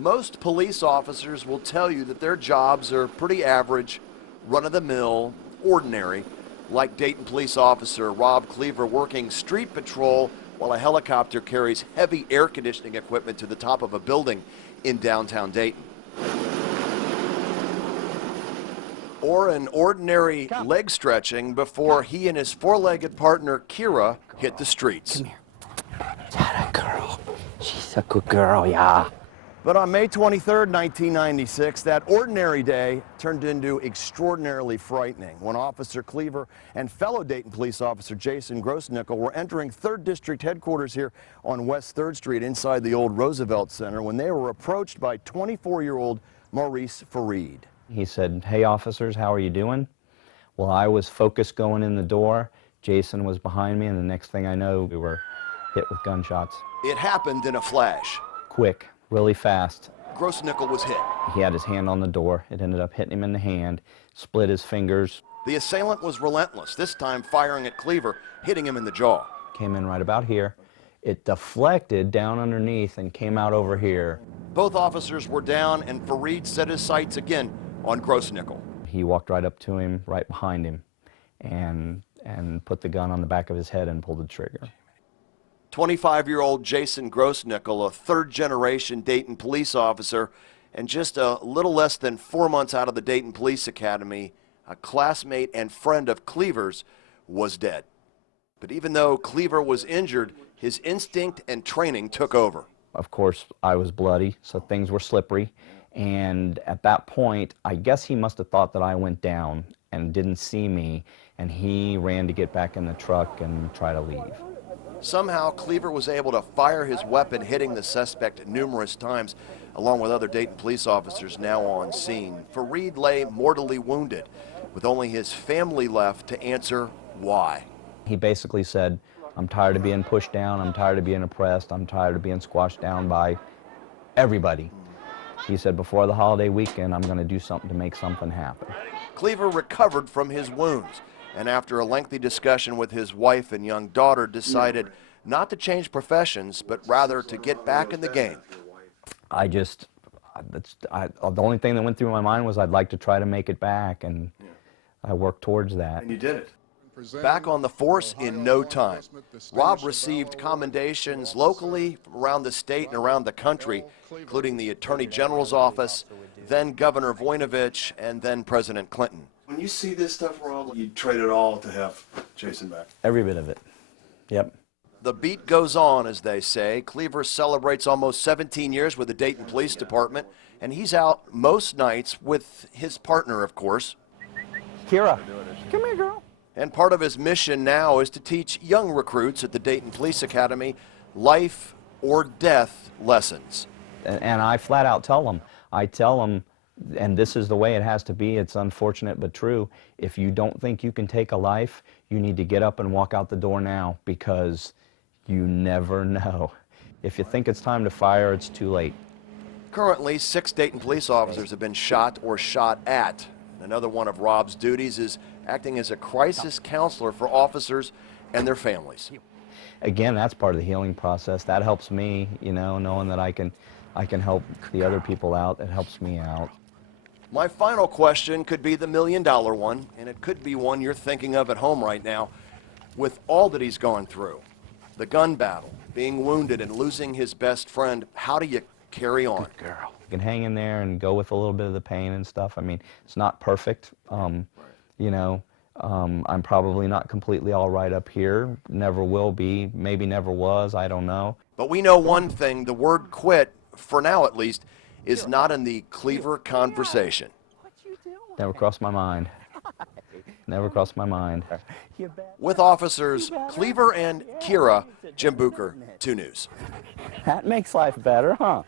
Most police officers will tell you that their jobs are pretty average, run-of-the-mill, ordinary, like Dayton Police Officer Rob Cleaver working street patrol while a helicopter carries heavy air conditioning equipment to the top of a building in downtown Dayton. Or an ordinary leg stretching before he and his four-legged partner Kira hit the streets. Come here. That a girl. She's a good girl, yeah. But on May 23rd, 1996, that ordinary day turned into extraordinarily frightening when Officer Cleaver and fellow Dayton police officer Jason Grossnickel were entering 3rd District headquarters here on West 3rd Street inside the old Roosevelt Center when they were approached by 24-year-old Maurice Fareed. He said, "Hey officers, how are you doing?" Well, I was focused going in the door. Jason was behind me, and the next thing I know, we were hit with gunshots. It happened in a flash. Quick, really fast. Grossnickel was hit. He had his hand on the door. It ended up hitting him in the hand, split his fingers. The assailant was relentless, this time firing at Cleaver, hitting him in the jaw. Came in right about here. It deflected down underneath and came out over here. Both officers were down, and Fareed set his sights again on Grossnickel. He walked right up to him, right behind him, and put the gun on the back of his head and pulled the trigger. 25-year-old Jason Grossnickel, a third-generation Dayton police officer, and just a little less than 4 months out of the Dayton Police Academy, a classmate and friend of Cleaver's, was dead. But even though Cleaver was injured, his instinct and training took over. Of course, I was bloody, so things were slippery. And at that point, I guess he must have thought that I went down and didn't see me, and he ran to get back in the truck and try to leave. Somehow, Cleaver was able to fire his weapon, hitting the suspect numerous times, along with other Dayton police officers now on scene. Fareed lay mortally wounded, with only his family left to answer why. He basically said, "I'm tired of being pushed down, I'm tired of being oppressed, I'm tired of being squashed down by everybody." He said, "Before the holiday weekend, I'm going to do something to make something happen." Cleaver recovered from his wounds, and after a lengthy discussion with his wife and young daughter, decided not to change professions, but rather to get back in the game. The only thing that went through my mind was I'd like to try to make it back, and I worked towards that. And you did it. Back on the force in no time. Rob received commendations locally, around the state and around the country, including the Attorney General's office, then Governor Voinovich, and then President Clinton. When you see this stuff, Rob, you trade it all to have Jason back. Every bit of it. Yep. The beat goes on, as they say. Cleaver celebrates almost 17 years with the Dayton Police Department, and he's out most nights with his partner, of course. Kira, come here, girl. And part of his mission now is to teach young recruits at the Dayton Police Academy life or death lessons. And I flat out tell them, and this is the way it has to be, it's unfortunate but true, if you don't think you can take a life, you need to get up and walk out the door now, because you never know. If you think it's time to fire, it's too late. Currently, 6 Dayton police officers have been shot or shot at. Another one of Rob's duties is acting as a crisis counselor for officers and their families. Again, that's part of the healing process. That helps me, you know, knowing that I can help the other people out. It helps me out. My final question could be the million-dollar one, and it could be one you're thinking of at home right now. With all that he's gone through, the gun battle, being wounded and losing his best friend, how do you carry on? Good girl. You can hang in there and go with a little bit of the pain and stuff. I mean, it's not perfect. You know, I'm probably not completely all right up here. Never will be. Maybe never was. I don't know. But we know one thing, the word quit, for now at least, is not in the Cleaver conversation. Never crossed my mind. Never crossed my mind. With officers Cleaver and Kira, Jim Bucher, 2 News. That makes life better, huh?